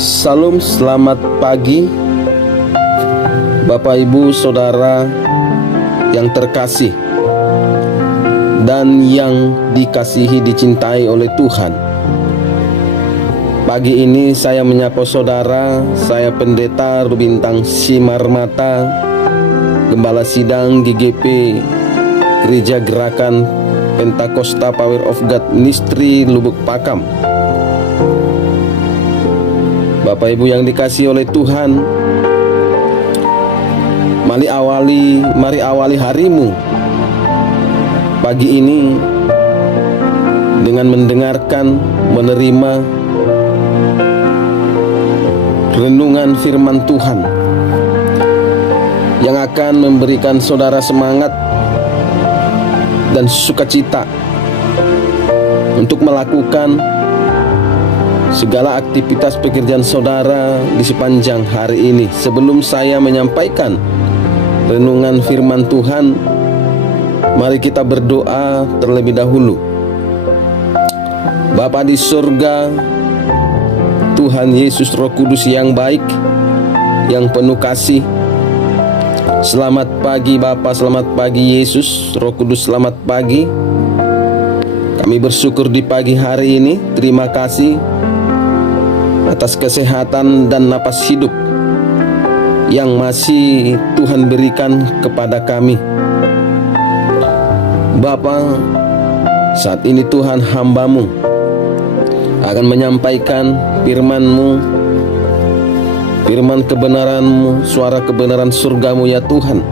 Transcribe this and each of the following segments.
Salam, selamat pagi Bapak Ibu Saudara yang terkasih dan yang dikasihi, dicintai oleh Tuhan. Pagi ini saya menyapa saudara, saya Pendeta Rubintang Simarmata, Gembala Sidang GGP Gereja Gerakan Pentakosta Power of God Ministry Lubuk Pakam. Bapak Ibu yang dikasihi oleh Tuhan, mari awali harimu pagi ini dengan mendengarkan, menerima renungan firman Tuhan yang akan memberikan saudara semangat dan sukacita untuk melakukan segala aktivitas pekerjaan saudara di sepanjang hari ini. Sebelum saya menyampaikan renungan firman Tuhan, mari kita berdoa terlebih dahulu. Bapa di surga, Tuhan Yesus Roh Kudus yang baik, yang penuh kasih, selamat pagi Bapa, selamat pagi Yesus, Roh Kudus selamat pagi. Kami bersyukur di pagi hari ini, terima kasih atas kesehatan dan napas hidup yang masih Tuhan berikan kepada kami. Bapa, saat ini Tuhan, hamba-Mu akan menyampaikan firman-Mu, firman kebenaran-Mu, suara kebenaran surga-Mu ya Tuhan.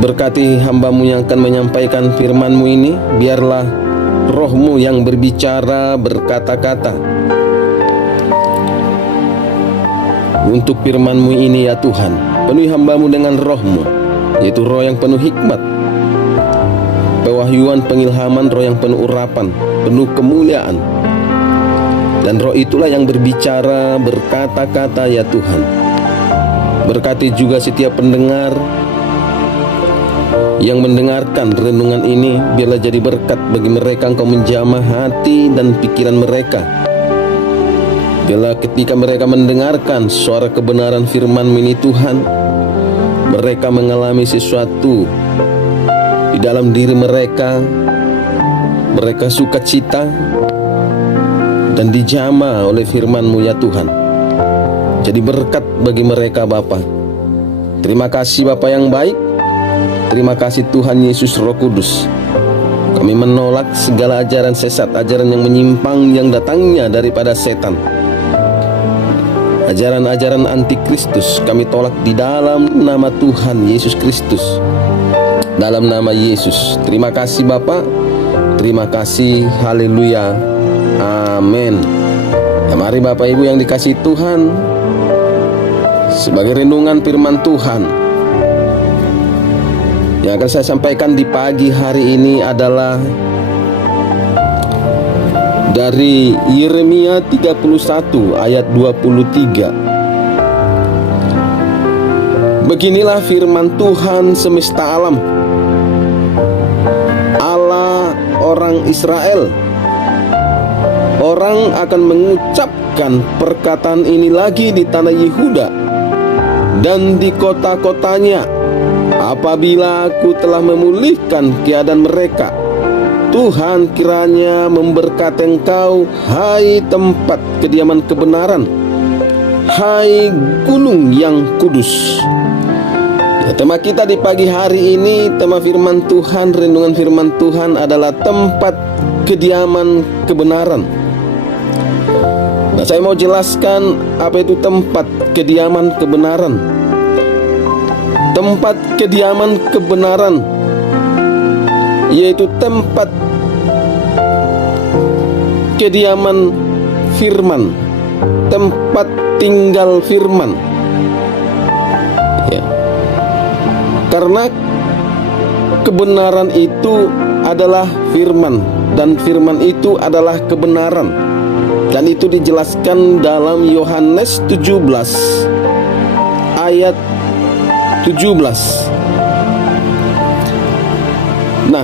Berkati hamba-Mu yang akan menyampaikan firman-Mu ini, biarlah Roh-Mu yang berbicara, berkata-kata untuk firman-Mu ini ya Tuhan. Penuhi hamba-Mu dengan Roh-Mu, yaitu Roh yang penuh hikmat, pewahyuan, pengilhaman, Roh yang penuh urapan, penuh kemuliaan. Dan Roh itulah yang berbicara, berkata-kata ya Tuhan. Berkati juga setiap pendengar yang mendengarkan renungan ini, biarlah jadi berkat bagi mereka. Engkau menjamah hati dan pikiran mereka. Biarlah ketika mereka mendengarkan suara kebenaran firman-Mu ini Tuhan, mereka mengalami sesuatu di dalam diri mereka. Mereka sukacita dan dijamah oleh firman-Mu ya Tuhan. Jadi berkat bagi mereka Bapa. Terima kasih Bapa yang baik. Terima kasih Tuhan Yesus Roh Kudus. Kami menolak segala ajaran sesat, ajaran yang menyimpang yang datangnya daripada setan, ajaran-ajaran antikristus. Kami tolak di dalam nama Tuhan Yesus Kristus, dalam nama Yesus. Terima kasih Bapa. Terima kasih. Haleluya. Amin. Ya, mari Bapak Ibu yang dikasihi Tuhan, sebagai renungan firman Tuhan yang akan saya sampaikan di pagi hari ini adalah dari Yeremia 31 ayat 23. Beginilah firman Tuhan semesta alam, Allah orang Israel. Orang akan mengucapkan perkataan ini lagi di tanah Yehuda dan di kota-kotanya, apabila aku telah memulihkan keadaan mereka. Tuhan kiranya memberkati engkau, hai tempat kediaman kebenaran, hai gunung yang kudus. Ya, tema kita di pagi hari ini, tema firman Tuhan, renungan firman Tuhan adalah tempat kediaman kebenaran. Nah, saya mau jelaskan apa itu tempat kediaman kebenaran. Tempat kediaman kebenaran yaitu tempat kediaman firman, tempat tinggal firman ya. Karena kebenaran itu adalah firman, dan firman itu adalah kebenaran. Dan itu dijelaskan dalam Yohanes 17 ayat 17. Nah,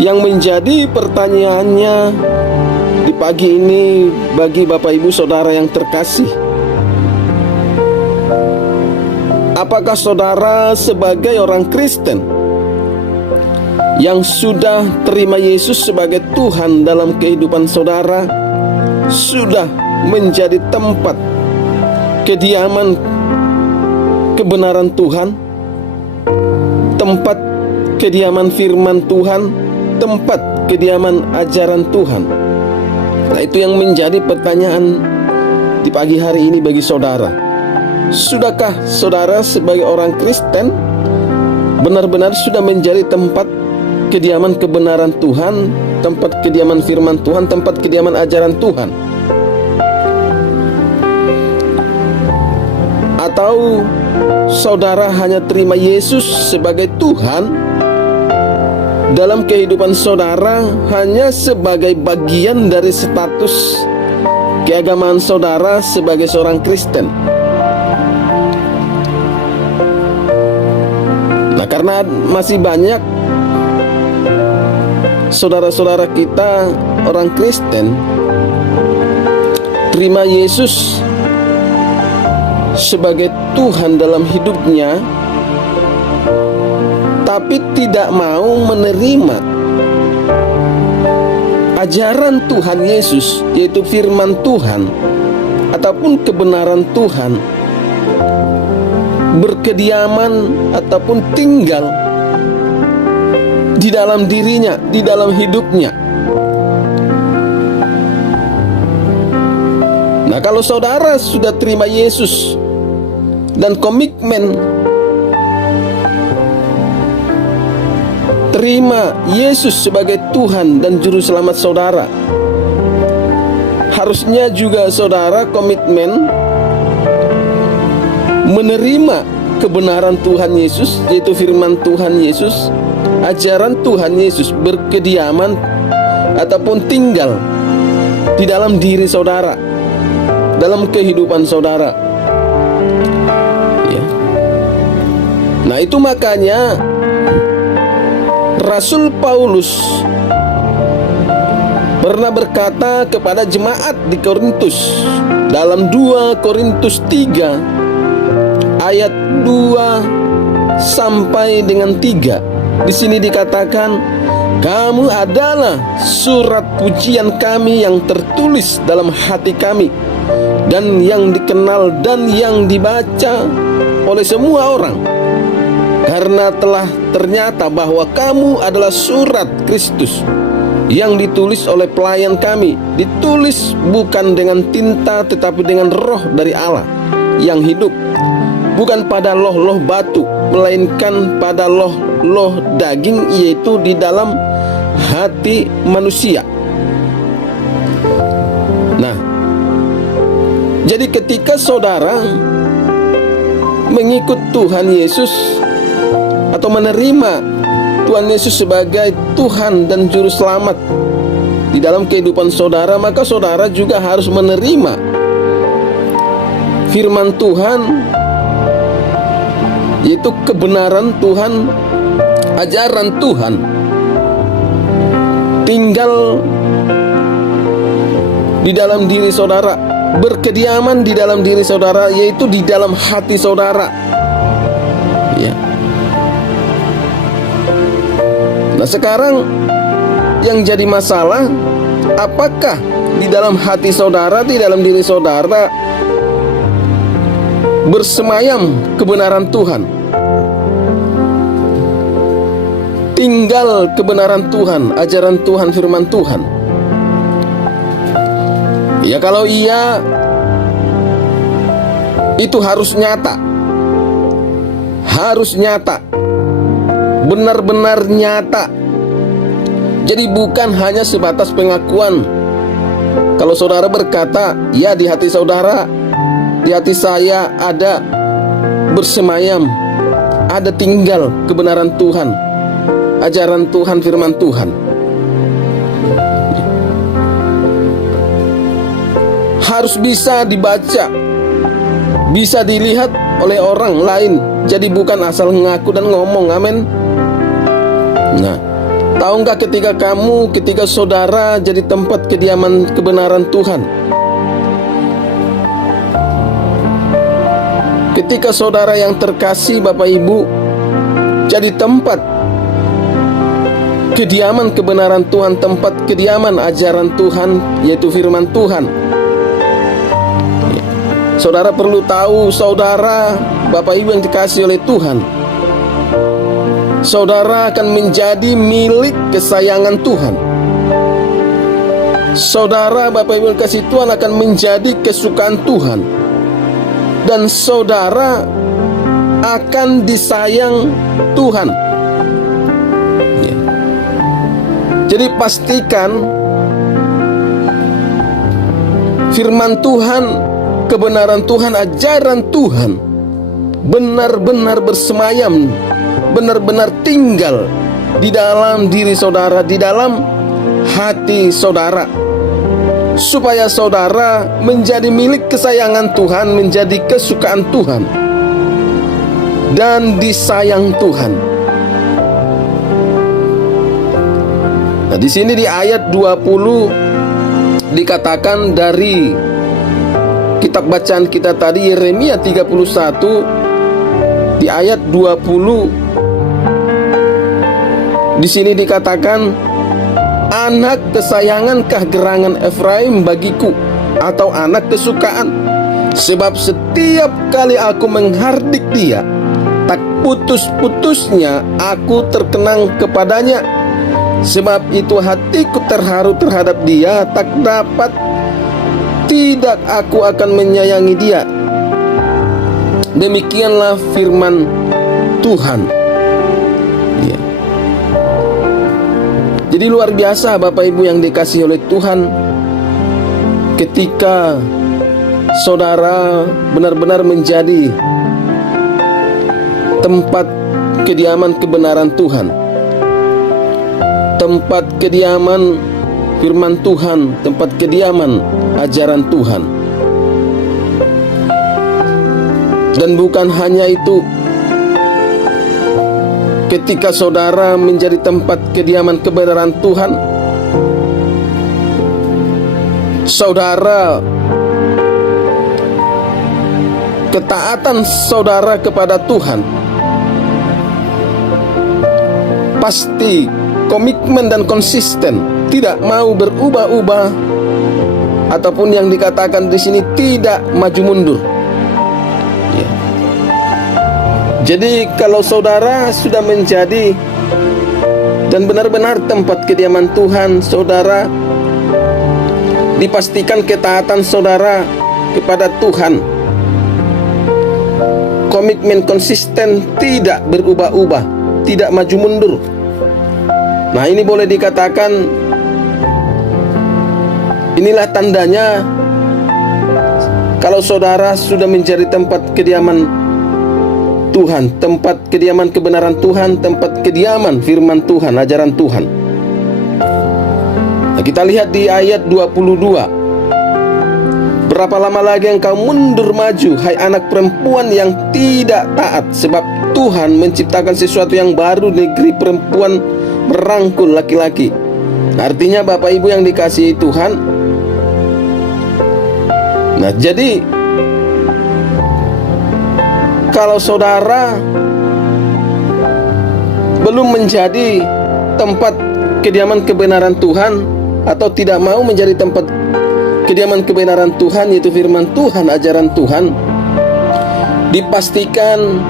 yang menjadi pertanyaannya di pagi ini bagi Bapak Ibu Saudara yang terkasih, apakah saudara sebagai orang Kristen yang sudah terima Yesus sebagai Tuhan dalam kehidupan saudara, sudah menjadi tempat kediaman kebenaran Tuhan, tempat kediaman firman Tuhan, tempat kediaman ajaran Tuhan? Nah, itu yang menjadi pertanyaan di pagi hari ini bagi saudara. Sudahkah saudara sebagai orang Kristen benar-benar sudah menjadi tempat kediaman kebenaran Tuhan, tempat kediaman firman Tuhan, tempat kediaman ajaran Tuhan? Atau saudara hanya terima Yesus sebagai Tuhan dalam kehidupan saudara hanya sebagai bagian dari status keagamaan saudara sebagai seorang Kristen? Nah, karena masih banyak saudara-saudara kita orang Kristen terima Yesus sebagai Tuhan dalam hidupnya, tapi tidak mau menerima ajaran Tuhan Yesus, yaitu firman Tuhan ataupun kebenaran Tuhan, berkediaman ataupun tinggal di dalam dirinya, di dalam hidupnya. Nah, kalau saudara sudah terima Yesus dan komitmen terima Yesus sebagai Tuhan dan Juru Selamat saudara, harusnya juga saudara komitmen menerima kebenaran Tuhan Yesus, yaitu firman Tuhan Yesus, ajaran Tuhan Yesus, berkediaman ataupun tinggal di dalam diri saudara, dalam kehidupan saudara, ya. Nah, itu makanya Rasul Paulus pernah berkata kepada jemaat di Korintus dalam 2 Korintus 3 ayat 2 sampai dengan 3. Di sini dikatakan, kamu adalah surat pujian kami yang tertulis dalam hati kami dan yang dikenal dan yang dibaca oleh semua orang, karena telah ternyata bahwa kamu adalah surat Kristus yang ditulis oleh pelayan kami, ditulis bukan dengan tinta tetapi dengan Roh dari Allah yang hidup, bukan pada loh-loh batu, melainkan pada loh-loh daging, yaitu di dalam hati manusia. Nah, jadi ketika saudara mengikut Tuhan Yesus atau menerima Tuhan Yesus sebagai Tuhan dan Juru Selamat di dalam kehidupan saudara, maka saudara juga harus menerima firman Tuhan, yaitu kebenaran Tuhan, ajaran Tuhan, tinggal di dalam diri saudara, berkediaman di dalam diri saudara, yaitu di dalam hati saudara, ya. Nah, sekarang yang jadi masalah, apakah di dalam hati saudara, di dalam diri saudara bersemayam kebenaran Tuhan, tinggal kebenaran Tuhan, ajaran Tuhan, firman Tuhan? Ya, kalau iya, itu harus nyata, benar-benar nyata. Jadi bukan hanya sebatas pengakuan. Kalau saudara berkata, ya di hati saudara, di hati saya ada bersemayam, ada tinggal kebenaran Tuhan, ajaran Tuhan, firman Tuhan, harus bisa dibaca, bisa dilihat oleh orang lain. Jadi bukan asal ngaku dan ngomong, amin. Nah, Tahukah ketika saudara jadi tempat kediaman kebenaran Tuhan? Ketika saudara yang terkasih Bapak Ibu jadi tempat kediaman kebenaran Tuhan, tempat kediaman ajaran Tuhan, yaitu firman Tuhan. Saudara perlu tahu, saudara Bapak Ibu yang dikasihi oleh Tuhan, saudara akan menjadi milik kesayangan Tuhan. Saudara Bapak Ibu yang dikasihi Tuhan akan menjadi kesukaan Tuhan. Dan saudara akan disayang Tuhan. Jadi pastikan firman Tuhan, kebenaran Tuhan, ajaran Tuhan benar-benar bersemayam, benar-benar tinggal di dalam diri saudara, di dalam hati saudara, supaya saudara menjadi milik kesayangan Tuhan, menjadi kesukaan Tuhan, dan disayang Tuhan. Nah, di sini di ayat 20 dikatakan dari kitab bacaan kita tadi, Yeremia 31 di ayat 20, di sini dikatakan, anak kesayangankah gerangan Efraim bagiku, atau anak kesukaan? Sebab setiap kali aku menghardik dia, tak putus-putusnya aku terkenang kepadanya. Sebab itu hatiku terharu terhadap dia, tak dapat tidak aku akan menyayangi dia. Demikianlah firman Tuhan. Ya. Jadi luar biasa Bapak Ibu yang dikasihi oleh Tuhan, ketika saudara benar-benar menjadi tempat kediaman kebenaran Tuhan, tempat kediaman firman Tuhan, tempat kediaman ajaran Tuhan. Dan bukan hanya itu, ketika saudara menjadi tempat kediaman kebenaran Tuhan, saudara, ketaatan saudara kepada Tuhan pasti komitmen dan konsisten, tidak mau berubah-ubah, ataupun yang dikatakan di sini tidak maju mundur. Ya. Jadi kalau saudara sudah menjadi dan benar-benar tempat kediaman Tuhan, saudara dipastikan ketaatan saudara kepada Tuhan, komitmen konsisten, tidak berubah-ubah, tidak maju mundur. Nah, ini boleh dikatakan inilah tandanya kalau saudara sudah menjadi tempat kediaman Tuhan, tempat kediaman kebenaran Tuhan, tempat kediaman firman Tuhan, ajaran Tuhan. Nah, kita lihat di ayat 22. Berapa lama lagi engkau mundur maju, hai anak perempuan yang tidak taat? Sebab Tuhan menciptakan sesuatu yang baru, negeri perempuan merangkul laki-laki. Artinya Bapak Ibu yang dikasihi Tuhan, nah jadi kalau saudara belum menjadi tempat kediaman kebenaran Tuhan, atau tidak mau menjadi tempat kediaman kebenaran Tuhan, yaitu firman Tuhan, ajaran Tuhan, dipastikan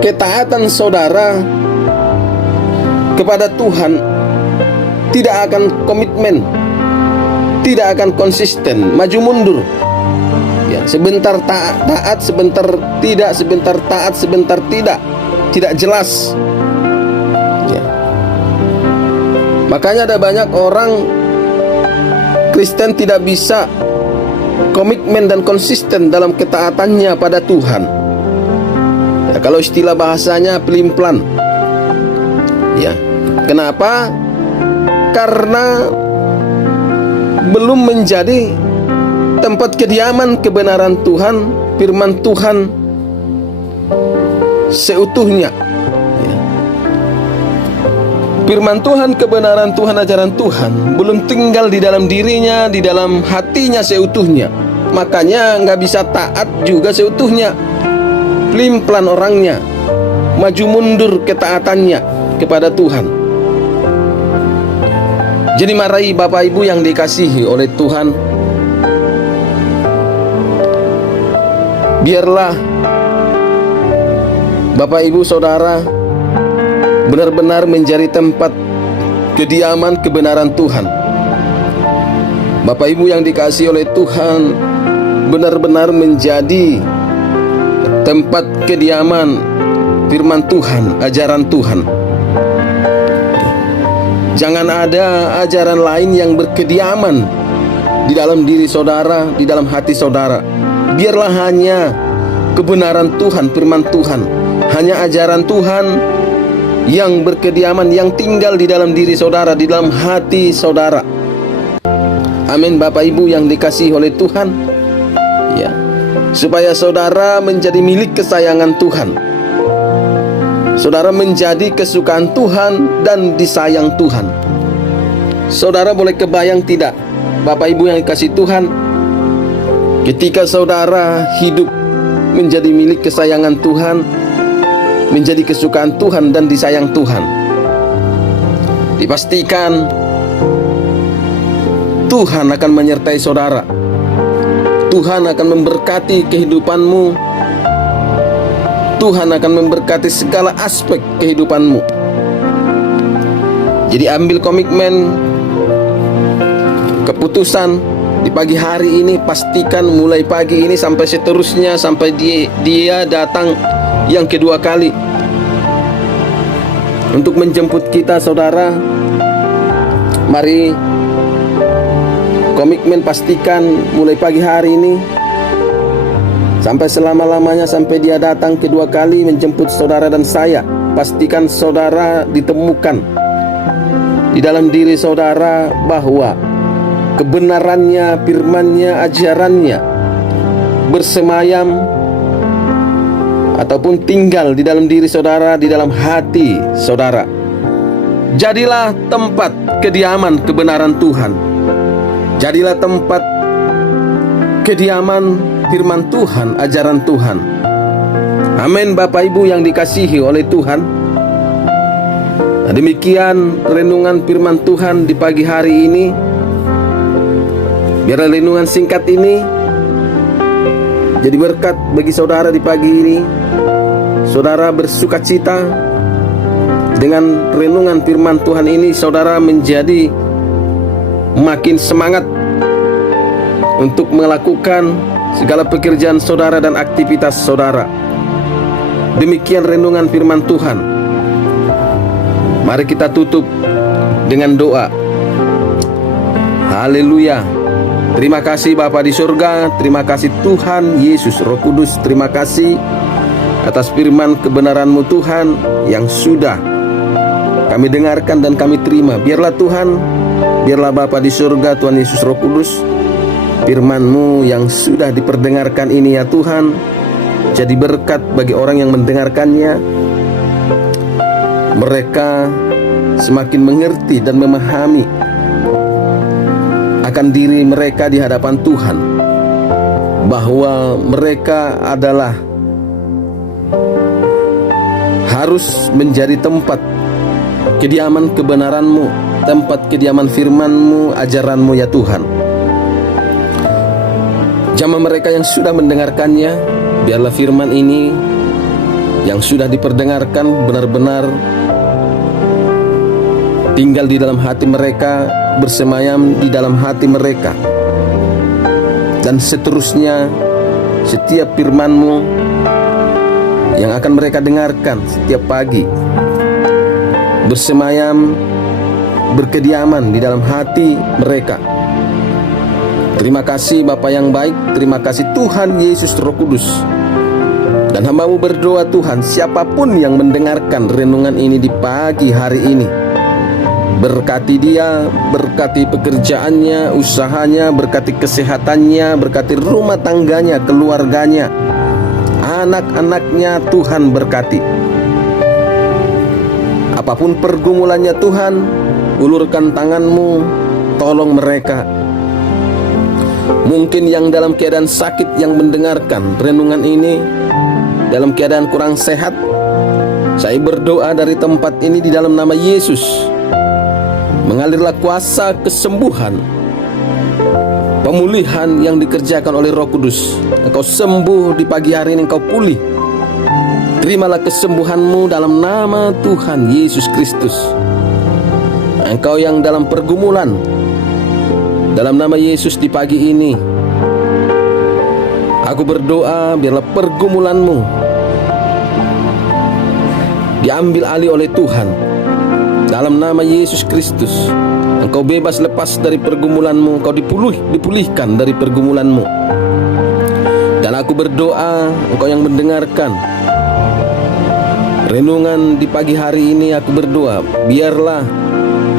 ketaatan saudara kepada Tuhan tidak akan komitmen, tidak akan konsisten, maju mundur. Ya, sebentar taat, sebentar tidak, sebentar taat, sebentar tidak jelas. Ya. Makanya ada banyak orang Kristen tidak bisa komitmen dan konsisten dalam ketaatannya pada Tuhan. Ya, kalau istilah bahasanya pelin-pelan. Ya, kenapa? Karena belum menjadi tempat kediaman kebenaran Tuhan, firman Tuhan seutuhnya. Ya. firman Tuhan, kebenaran Tuhan, ajaran Tuhan belum tinggal di dalam dirinya, di dalam hatinya seutuhnya, makanya nggak bisa taat juga seutuhnya. Pelin-pelan orangnya, maju mundur ketaatannya kepada Tuhan. Jadi mari Bapak Ibu yang dikasihi oleh Tuhan, biarlah Bapak Ibu Saudara benar-benar menjadi tempat kediaman kebenaran Tuhan. Bapak Ibu yang dikasihi oleh Tuhan, benar-benar menjadi tempat kediaman firman Tuhan, ajaran Tuhan. Jangan ada ajaran lain yang berkediaman di dalam diri saudara, di dalam hati saudara. Biarlah hanya kebenaran Tuhan, firman Tuhan, hanya ajaran Tuhan yang berkediaman, yang tinggal di dalam diri saudara, di dalam hati saudara. Amin Bapak Ibu yang dikasihi oleh Tuhan. Ya, supaya saudara menjadi milik kesayangan Tuhan, saudara menjadi kesukaan Tuhan dan disayang Tuhan. Saudara boleh kebayang tidak, Bapak Ibu yang dikasihi Tuhan, ketika saudara hidup menjadi milik kesayangan Tuhan, menjadi kesukaan Tuhan dan disayang Tuhan, dipastikan Tuhan akan menyertai saudara. Tuhan akan memberkati kehidupanmu. Tuhan akan memberkati segala aspek kehidupanmu. Jadi ambil komitmen, keputusan di pagi hari ini. Pastikan mulai pagi ini sampai seterusnya, sampai dia datang yang kedua kali untuk menjemput kita, saudara. Mari komitmen, pastikan mulai pagi hari ini sampai selama-lamanya, sampai dia datang kedua kali menjemput saudara dan saya. Pastikan saudara ditemukan di dalam diri saudara bahwa kebenarannya, firmannya, ajarannya bersemayam ataupun tinggal di dalam diri saudara, di dalam hati saudara. Jadilah tempat kediaman kebenaran Tuhan. Jadilah tempat kediaman firman Tuhan, ajaran Tuhan. Amin Bapak Ibu yang dikasihi oleh Tuhan. Nah, demikian renungan firman Tuhan di pagi hari ini. Biar renungan singkat ini jadi berkat bagi saudara di pagi ini. Saudara bersukacita dengan renungan firman Tuhan ini. Saudara menjadi makin semangat untuk melakukan segala pekerjaan saudara dan aktivitas saudara. Demikian renungan firman Tuhan. Mari kita tutup dengan doa. Haleluya. Terima kasih Bapa di surga, terima kasih Tuhan Yesus Roh Kudus, terima kasih atas firman kebenaran-Mu Tuhan yang sudah kami dengarkan dan kami terima. Biarlah Tuhan, biarlah Bapa di surga, Tuhan Yesus Roh Kudus, firman-Mu yang sudah diperdengarkan ini ya Tuhan, jadi berkat bagi orang yang mendengarkannya. Mereka semakin mengerti dan memahami akan diri mereka di hadapan Tuhan, bahwa mereka adalah harus menjadi tempat kediaman kebenaran-Mu, tempat kediaman firman-Mu, ajaran-Mu ya Tuhan. Jamaah mereka yang sudah mendengarkannya, biarlah firman ini yang sudah diperdengarkan benar-benar tinggal di dalam hati mereka, bersemayam di dalam hati mereka. Dan seterusnya, setiap firman-Mu yang akan mereka dengarkan setiap pagi bersemayam, berkediaman di dalam hati mereka. Terima kasih Bapa yang baik, terima kasih Tuhan Yesus Roh Kudus. Dan hamba-Mu berdoa Tuhan, siapapun yang mendengarkan renungan ini di pagi hari ini, berkati dia, berkati pekerjaannya, usahanya, berkati kesehatannya, berkati rumah tangganya, keluarganya, anak-anaknya. Tuhan berkati Apapun pergumulannya Tuhan, ulurkan tangan-Mu, tolong mereka. Mungkin yang dalam keadaan sakit yang mendengarkan renungan ini, dalam keadaan kurang sehat, saya berdoa dari tempat ini di dalam nama Yesus, mengalirlah kuasa kesembuhan, pemulihan yang dikerjakan oleh Roh Kudus. Engkau sembuh di pagi hari ini, engkau pulih. Terimalah kesembuhan-Mu dalam nama Tuhan Yesus Kristus. Engkau yang dalam pergumulan, dalam nama Yesus di pagi ini, aku berdoa biarlah pergumulan-Mu diambil alih oleh Tuhan. Dalam nama Yesus Kristus, engkau bebas lepas dari pergumulan-Mu, engkau dipulihkan dari pergumulan-Mu. Dan aku berdoa, engkau yang mendengarkan renungan di pagi hari ini, aku berdoa biarlah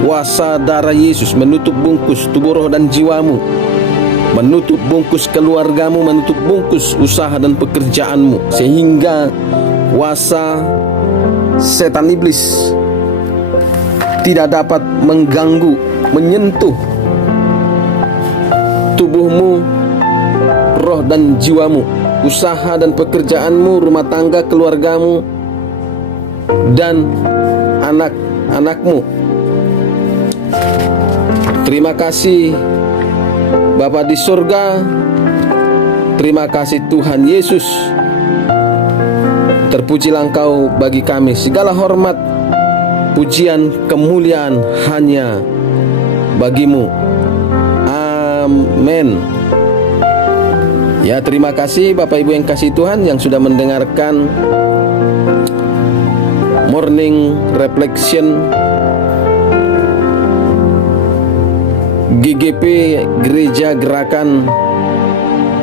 kuasa darah Yesus menutup bungkus tubuh, roh dan jiwamu, menutup bungkus keluargamu, menutup bungkus usaha dan pekerjaanmu, sehingga kuasa setan iblis tidak dapat mengganggu, menyentuh tubuhmu, roh dan jiwamu, usaha dan pekerjaanmu, rumah tangga keluargamu, dan anak-anakmu. Terima kasih Bapa di surga. Terima kasih Tuhan Yesus. Terpujilah Engkau bagi kami. Segala hormat, pujian, kemuliaan hanya bagi-Mu. Amin. Ya, terima kasih Bapak Ibu yang kasih Tuhan yang sudah mendengarkan Morning Reflection GGP Gereja Gerakan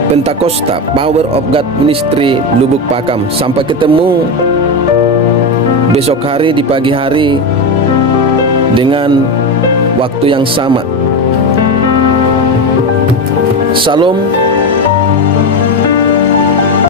Pentakosta Power of God Ministry Lubuk Pakam. Sampai ketemu besok hari di pagi hari dengan waktu yang sama. Salam.